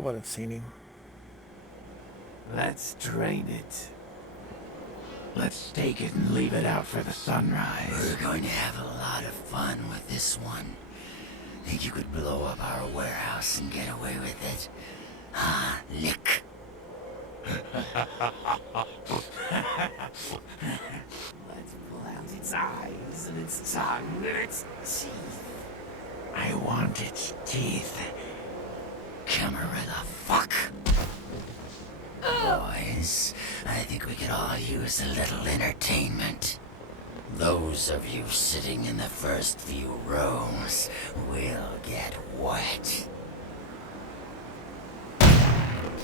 would have seen him. Let's drain it. Let's take it and leave it out for the sunrise. We're going to have a lot of fun with this one. Think you could blow up our warehouse and get away with it? Ah, lick. Let's pull out its eyes and its tongue and its teeth. I want its teeth. Camarilla fuck. Boys, I think we could all use a little entertainment. Those of you sitting in the first few rows will get wet.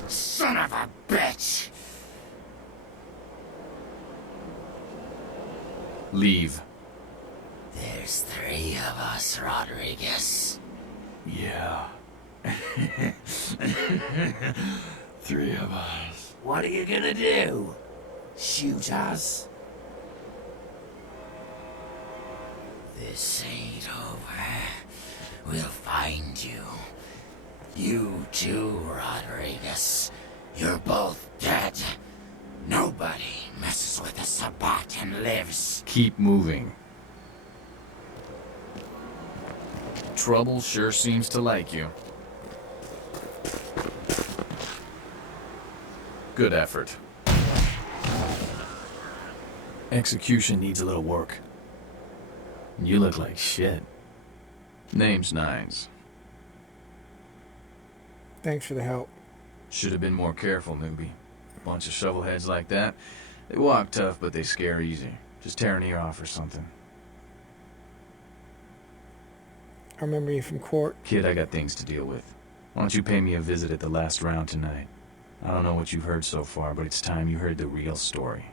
Son of a bitch! Leave. There's 3 of us, Rodriguez. Yeah. 3 of us. What are you gonna do? Shoot us? This ain't over. We'll find you. You too, Rodriguez. You're both dead. Nobody messes with a Sabbat and lives. Keep moving. Trouble sure seems to like you. Good effort. Execution needs a little work. You look like shit. Name's Nines. Thanks for the help. Should have been more careful, newbie. Bunch of shovelheads like that. They walk tough, but they scare easy. Just tear an ear off or something. I remember you from court. Kid, I got things to deal with. Why don't you pay me a visit at the last round tonight? I don't know what you've heard so far, but it's time you heard the real story.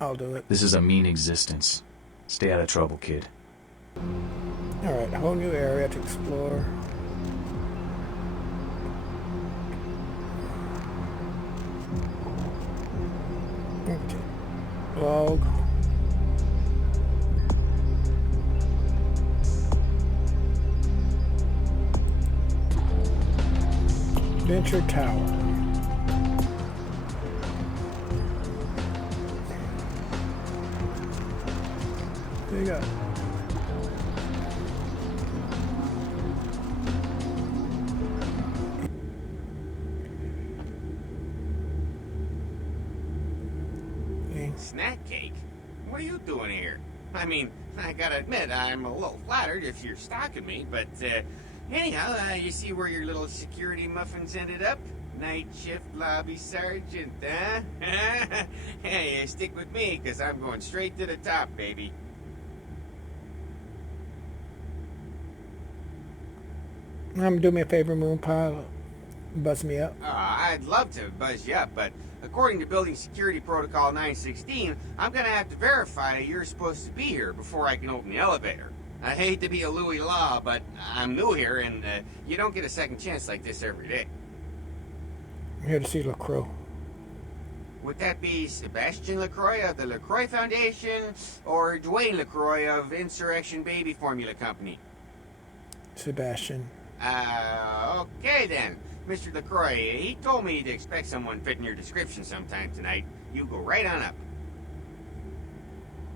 I'll do it. This is a mean existence. Stay out of trouble, kid. Alright, a whole new area to explore. Okay. Log. Venture Tower. There you go. Snack cake? What are you doing here? I mean, I gotta admit, I'm a little flattered if you're stalking me, but anyhow, you see where your little security muffins ended up? Night shift lobby sergeant, huh? Hey, stick with me, because I'm going straight to the top, baby. Do me a favor, Moon Pie. Buzz me up. I'd love to buzz you up, but according to Building Security Protocol 916, I'm gonna have to verify you're supposed to be here before I can open the elevator. I hate to be a Louis Law, but I'm new here, and you don't get a second chance like this every day. I'm here to see LaCroix. Would that be Sebastian LaCroix of the LaCroix Foundation, or Dwayne LaCroix of Insurrection Baby Formula Company? Sebastian. Okay then. Mr. LaCroix, he told me to expect someone fitting your description sometime tonight. You go right on up.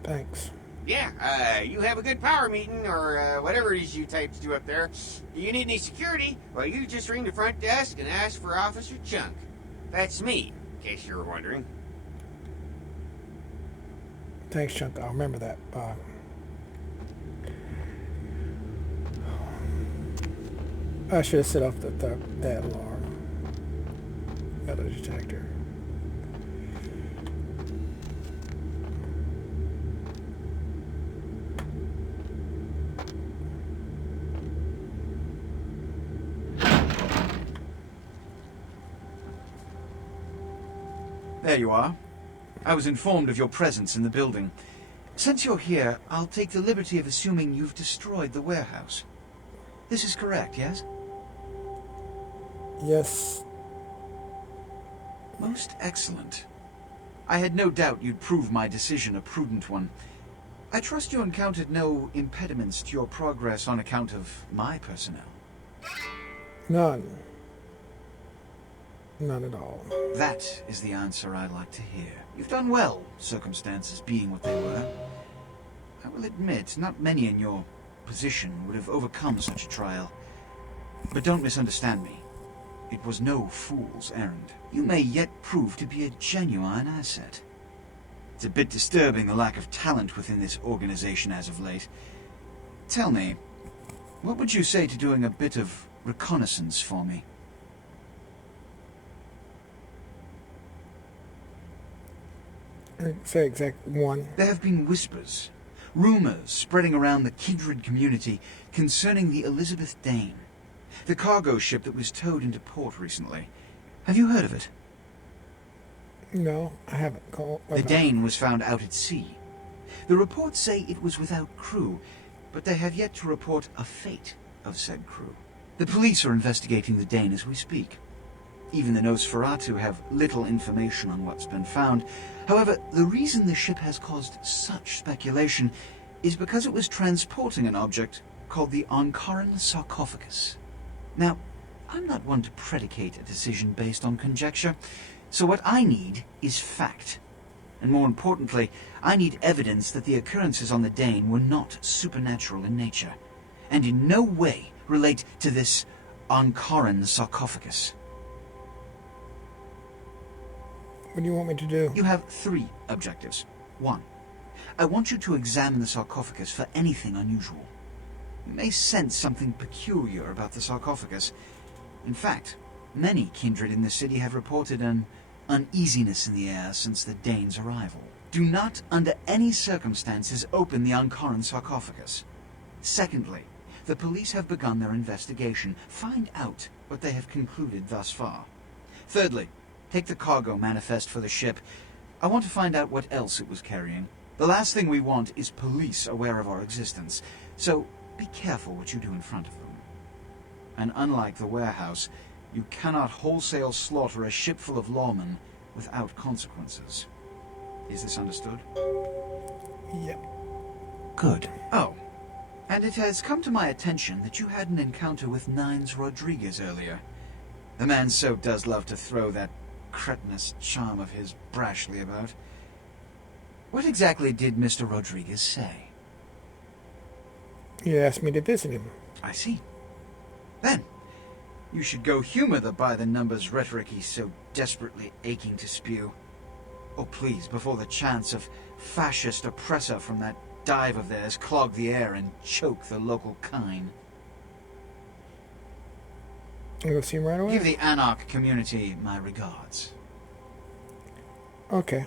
Thanks. Yeah, you have a good power meeting, or whatever it is you types do up there. Do you need any security? Well, you just ring the front desk and ask for Officer Chunk. That's me, in case you were wondering. Thanks, Chunk. I'll remember that. I should have set off that alarm. Metal detector. There you are. I was informed of your presence in the building. Since you're here, I'll take the liberty of assuming you've destroyed the warehouse. This is correct, yes? Yes. Most excellent. I had no doubt you'd prove my decision a prudent one. I trust you encountered no impediments to your progress on account of my personnel. None. None at all. That is the answer I'd like to hear. You've done well, circumstances being what they were. I will admit, not many in your position would have overcome such a trial. But don't misunderstand me. It was no fool's errand. You may yet prove to be a genuine asset. It's a bit disturbing the lack of talent within this organization as of late. Tell me, what would you say to doing a bit of reconnaissance for me? Say exact one. There have been whispers, rumors spreading around the kindred community concerning the Elizabeth Dane, the cargo ship that was towed into port recently. Have you heard of it? No, I haven't. The Dane was found out at sea. The reports say it was without crew, but they have yet to report a fate of said crew. The police are investigating the Dane as we speak. Even the Nosferatu have little information on what's been found. However, the reason the ship has caused such speculation is because it was transporting an object called the Ankaran sarcophagus. Now, I'm not one to predicate a decision based on conjecture, so what I need is fact. And more importantly, I need evidence that the occurrences on the Dane were not supernatural in nature, and in no way relate to this Ankaran sarcophagus. What do you want me to do? You have 3 objectives. 1. I want you to examine the sarcophagus for anything unusual. You may sense something peculiar about the sarcophagus. In fact, many kindred in the city have reported an uneasiness in the air since the Dane's arrival. Do not, under any circumstances, open the Ankaran sarcophagus. Secondly, the police have begun their investigation. Find out what they have concluded thus far. Thirdly, take the cargo manifest for the ship. I want to find out what else it was carrying. The last thing we want is police aware of our existence, so be careful what you do in front of them. And unlike the warehouse, you cannot wholesale slaughter a ship full of lawmen without consequences. Is this understood? Yep. Good. Oh, and it has come to my attention that you had an encounter with Nines Rodriguez earlier. The man so does love to throw that cretinous charm of his brashly about. What exactly did Mr. Rodriguez say? You asked me to visit him. I see. Then, you should go humor the by-the-numbers rhetoric he's so desperately aching to spew. Oh, please, before the chance of fascist oppressor from that dive of theirs clog the air and choke the local kine. You go see him right away? Give the Anarch community my regards. Okay.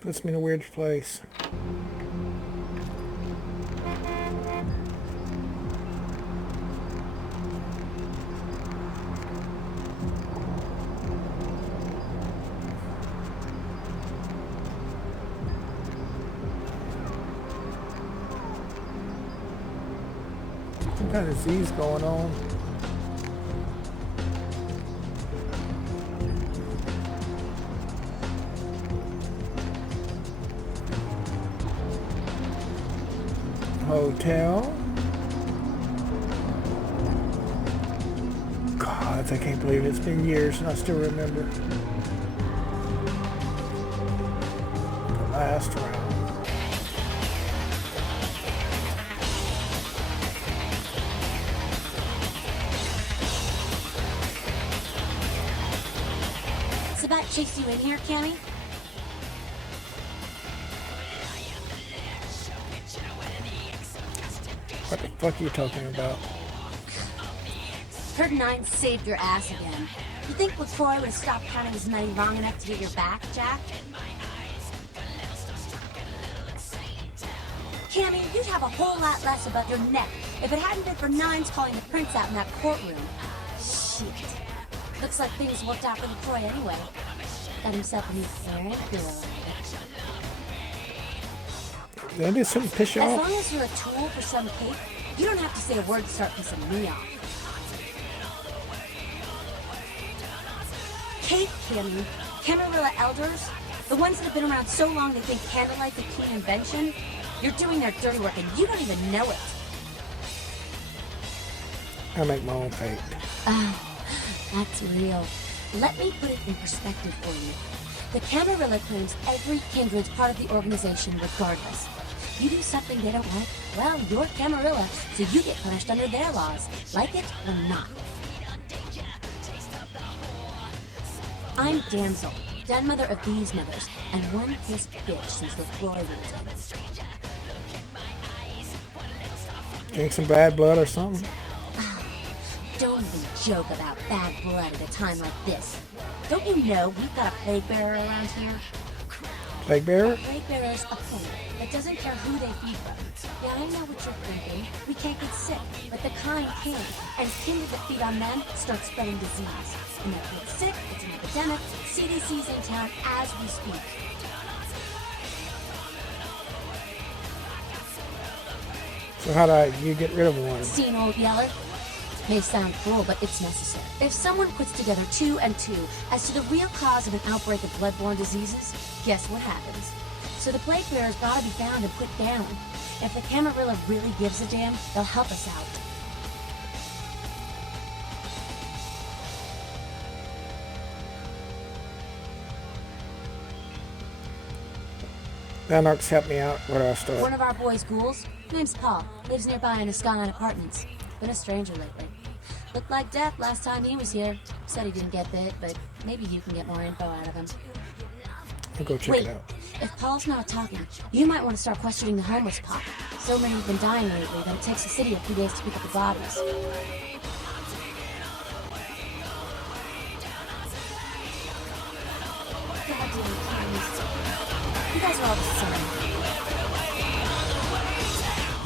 Puts me in a weird place. Some kind of disease going on. Hotel. God, I can't believe it's been years and I still remember the last round. Sabat chased you in here, Cammy? What the fuck are you talking about? Heard Nine saved your ass again. You think LaCroix would have stopped counting his money long enough to get your back, Jack? Cammy, you'd have a whole lot less above your neck if it hadn't been for Nine's calling the prince out in that courtroom. Shit. Looks like things worked out for LaCroix anyway. Got himself a new fair and good. Did I do something to piss you As off? long as you're a tool for some cake, you don't have to say a word to start pissing me off. Cake, Kimmy. Camarilla elders, the ones that have been around so long they think candlelight's a keen invention, you're doing their dirty work and you don't even know it. I make my own cake. That's real. Let me put it in perspective for you. The Camarilla claims every kindred's part of the organization regardless. You do something they don't like, well, you're Camarilla, so you get punished under their laws, like it or not. I'm Damsel, den mother of these mothers, and one pissed bitch since the Floyd incident. Drink some bad blood or something? Don't even joke about bad blood at a time like this. Don't you know we've got a plague bearer around here? Plague bearer? A plague bearer's a plague that doesn't care who they feed from. Yeah, I know what you're thinking. We can't get sick, but the kind can. And kindred that feed on them start spreading disease. And if we get sick, it's an epidemic. CDC's in town as we speak. So how do you get rid of one? Seen old Yeller? May sound cruel, but it's necessary. If someone puts together 2 and 2 as to the real cause of an outbreak of bloodborne diseases, guess what happens? So the plague bearer's gotta be found and put down. If the Camarilla really gives a damn, they'll help us out. The Anarchs help me out. Where do I start? One of our boys' ghouls, name's Paul, lives nearby in a Skyline Apartments. Been a stranger lately. Looked like death last time he was here. Said he didn't get bit, but maybe you can get more info out of him. I'll go check Wait, it out. if Paul's not talking, you might want to start questioning the homeless pop. So many have been dying lately that it takes the city a few days to pick up the bodies. Goddamn kids. You guys are all the same.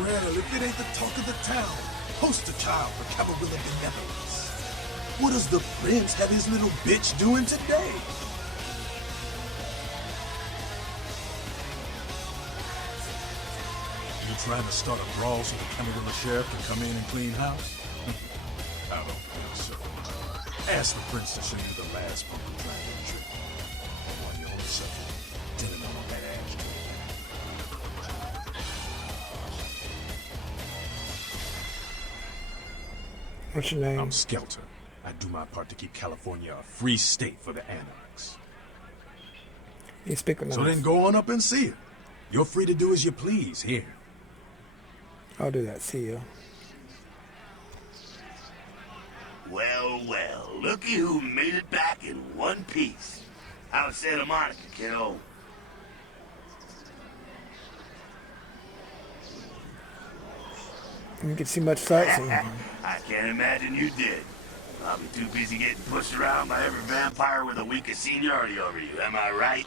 Well, if it ain't the talk of the town, poster child for Camarilla benevolence. What does the prince have his little bitch doing today? You trying to start a brawl so the Camarilla sheriff can come in and clean house? I don't think so. Ask the prince to show you the last pump of dragon trick. While you're on the subject, dinner on that ass. What's your name? I'm Skelter. I do my part to keep California a free state for the anarchs. You speak with So nice. then go on up and see her. You're free to do as you please here. I'll do that. See you. Well, well, looky who made it back in one piece. How's Santa Monica, kiddo? You can see much sightseeing. I can't imagine you did. Probably too busy getting pushed around by every vampire with a week of seniority over you, am I right?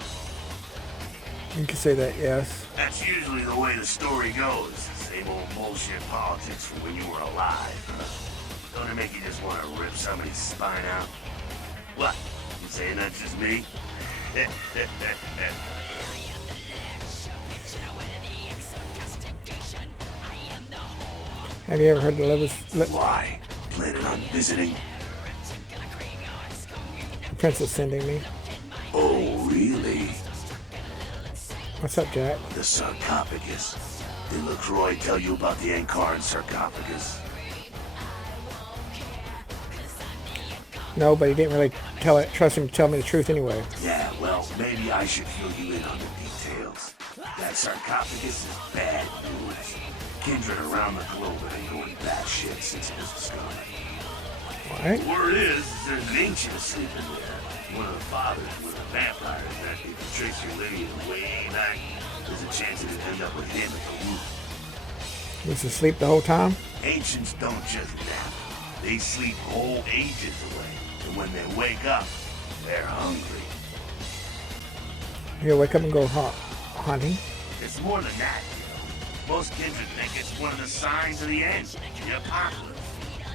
You can say that, yes. That's usually the way the story goes. Same old bullshit politics from when you were alive. Don't it make you just want to rip somebody's spine out? What? You saying that's just me? Have you ever heard the Why? Planning on visiting? Prince is sending me? Oh, really? What's up, Jack? The sarcophagus. Did LaCroix tell you about the Ankaran sarcophagus? No, but he didn't really trust him to tell me the truth anyway. Yeah, well, maybe I should fill you in on the details. That sarcophagus is bad news. Kindred around the globe have been going batshit since it was discovered. What? Word is, there's an ancient asleep in there. One of the fathers was a vampire that if you trace your lineage way back, there's a chance it'd end up with him at the root. He was asleep the whole time? Ancients don't just nap. They sleep whole ages away. And when they wake up, they're hungry. He'll wake up and go hunting. It's more than that, you know. Most kindred think it's one of the signs of the end, the apocalypse.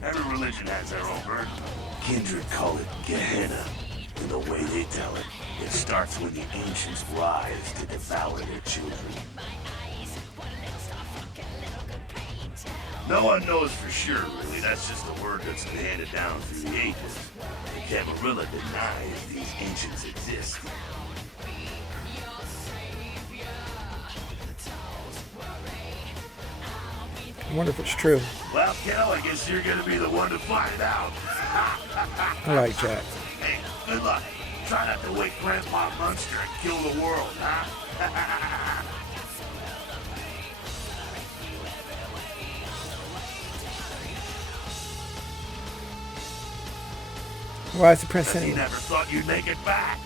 Every religion has their own version. Kindred call it Gehenna. And the way they tell it, it starts when the ancients rise to devour their children. No one knows for sure, really. That's just a word that's been handed down through the ages. The Camarilla denies these ancients exist. I wonder if it's true. Well, Kel, I guess you're gonna be the one to find out. I like Jack. Hey, good luck. Try not to wake Grandpa Munster and kill the world, huh? Why is the prince Because he sending me? never thought you'd make it back.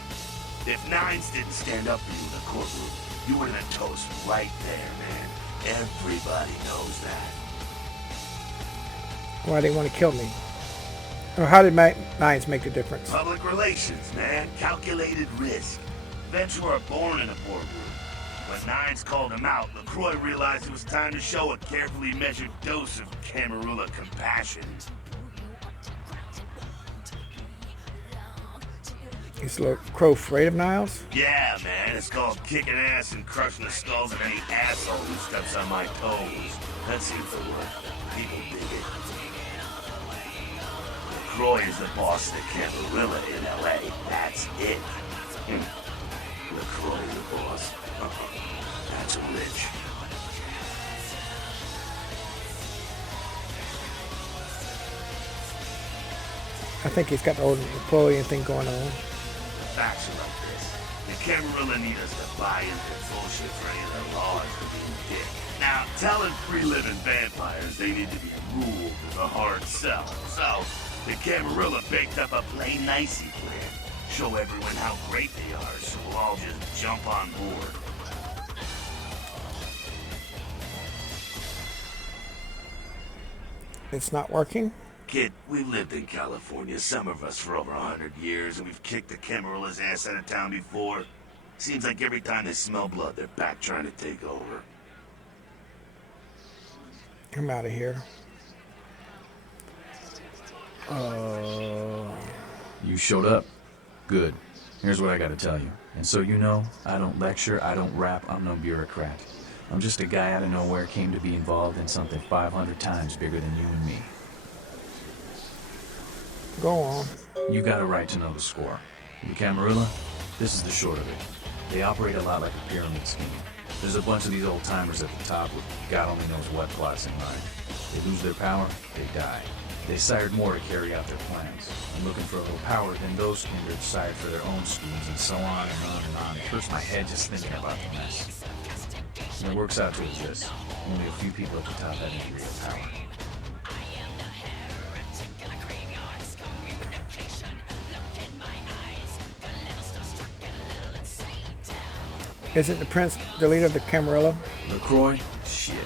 If Nines didn't stand up for you in the courtroom, you would have been toast right there, man. Everybody knows that. Why they want to kill me? Or how did Nines make the difference? Public relations, man. Calculated risk. Ventura born in a boardroom. When Nines called him out, LaCroix realized it was time to show a carefully measured dose of Camarilla compassion. Is Crow afraid of Niles? Yeah, man, it's called kicking ass and crushing the skulls of any asshole who steps on my toes. That seems to work. People dig it. LaCroix is the boss of the Camarilla in L.A. That's it. LaCroix the boss. That's a rich. I think he's got the old Napoleon thing going on. Facts are like this. The Camarilla need us to buy into bullshit for any of their laws for being dick. Now, telling free-living vampires they need to be ruled is a hard sell. So, the Camarilla baked up a plain nicey plan. Show everyone how great they are, so we'll all just jump on board. It's not working? Kid, we've lived in California, some of us for over 100 years, and we've kicked the Camarilla's ass out of town before. Seems like every time they smell blood, they're back trying to take over. I'm out of here. You showed up. Good. Here's what I gotta tell you. And so you know, I don't lecture, I don't rap, I'm no bureaucrat. I'm just a guy out of nowhere came to be involved in something 500 times bigger than you and me. Go on. You got a right to know the score. The Camarilla, this is the short of it. They operate a lot like a pyramid scheme. There's a bunch of these old-timers at the top with God only knows what plots in mind. They lose their power, they die. They sired more to carry out their plans. And looking for a little power, then those kindred sired for their own schemes, and so on and on and on. It hurts my head just thinking about the mess. And it works out to this. Only a few people at the top have any real power. Isn't the prince the leader of the Camarilla? LaCroix? Shit.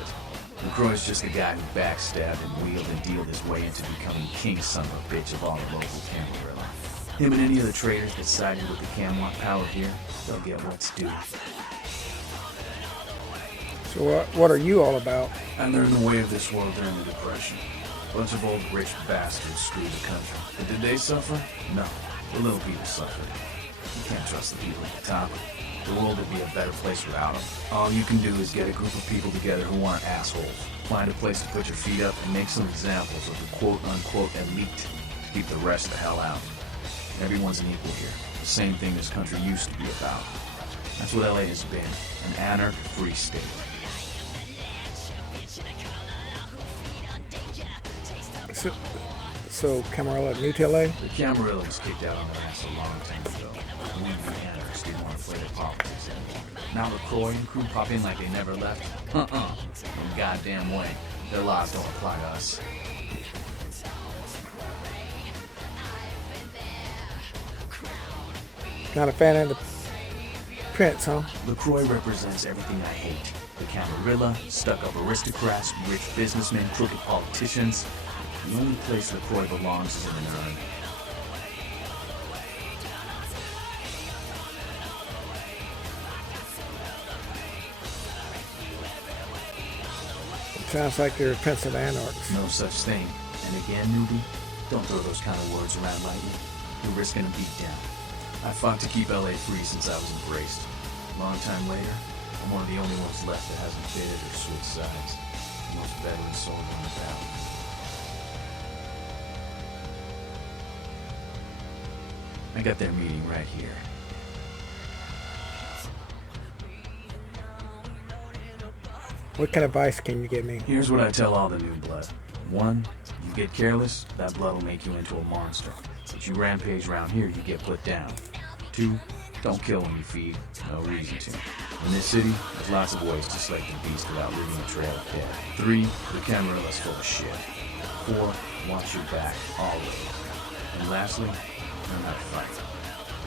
LaCroix's just a guy who backstabbed and wheeled and dealed his way into becoming king son of a bitch of all the local Camarilla. Him and any of the traitors that sided with the Cam want power here, they'll get what's due. So what are you all about? And they're in the way of this world during the Depression. Bunch of old rich bastards screwed the country. But did they suffer? No. The little people suffered. You can't trust the people at the top. The world would be a better place without them. All you can do is get a group of people together who aren't assholes. Find a place to put your feet up and make some examples of the quote-unquote elite. Keep the rest the hell out. Everyone's an equal here. The same thing this country used to be about. That's what LA has been. An anarch-free state. So Camarilla new to LA? The Camarilla was kicked out on their ass a long time ago. We, the anarchists, didn't want to play their politics anymore. Now LaCroix and crew pop in like they never left? No goddamn way. Their laws don't apply to us. Not a fan of the prince, huh? LaCroix represents everything I hate. The Camarilla, stuck-up aristocrats, rich businessmen, crooked politicians. The only place LaCroix belongs is in an army. Sounds like you're a prince of anarchs. No such thing. And again, newbie, don't throw those kind of words around lightly. You're risking a beatdown. I fought to keep LA free since I was embraced. A long time later, I'm one of the only ones left that hasn't faded or switched sides. the most veteran soldier in the battle. I got their meeting right here. What kind of advice can you give me? Here's what I tell all the new blood. 1, you get careless, that blood will make you into a monster. If you rampage around here, you get put down. 2, don't kill when you feed. No reason to. In this city, there's lots of ways to slay the beast without leaving a trail of death. 3, the Camarillas full of shit. 4, watch your back, always. And lastly, learn how to fight.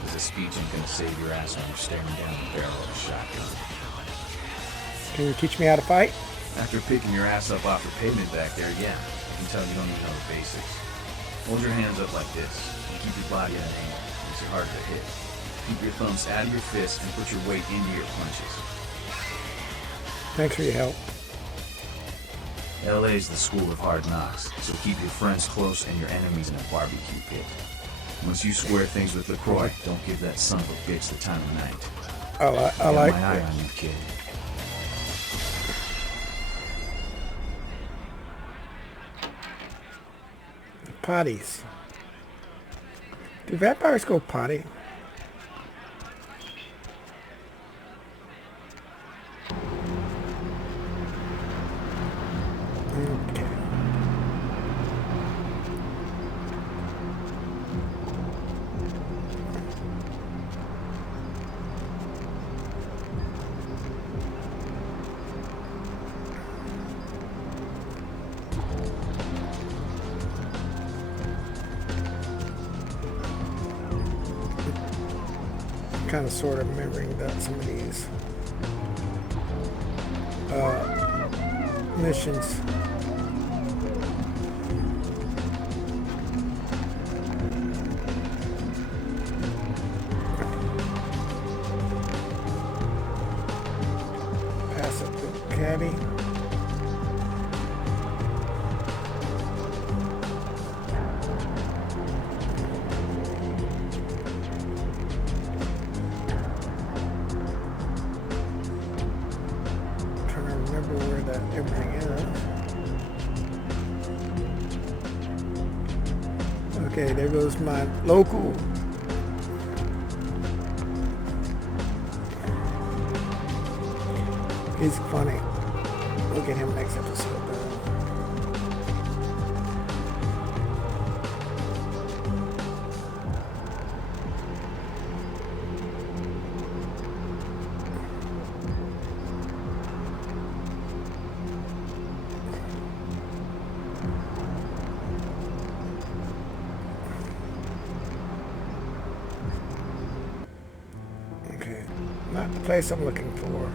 There's a speech ain't gonna save your ass when you're staring down the barrel of a shotgun. Can you teach me how to fight? After picking your ass up off the pavement back there, yeah, I can tell you don't even know the basics. Hold your hands up like this, and keep your body at an angle. Makes it hard to hit. Keep your thumbs out of your fists and put your weight into your punches. Thanks for your help. LA's the school of hard knocks, so keep your friends close and your enemies in a barbecue pit. Once you square things with LaCroix, don't give that son of a bitch the time of night. I like my eye on you, kid. Potties. Do vampires go potty? Okay. Kind of sort of remembering that some of these missions. Pass up the caddy. Everything is. Okay, there goes my local. He's funny. We'll get him next episode. Not the place I'm looking for.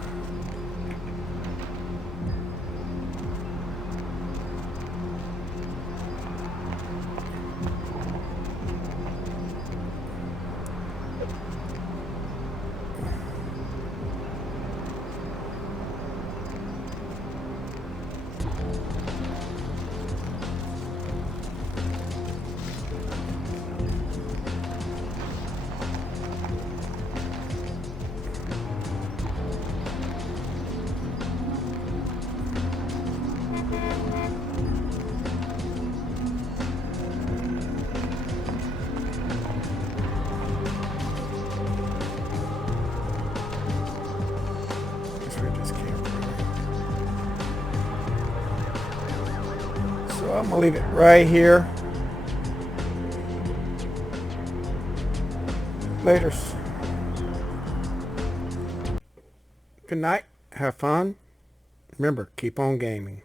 So I'm gonna leave it right here. Laters. Good night. Have fun. Remember, keep on gaming.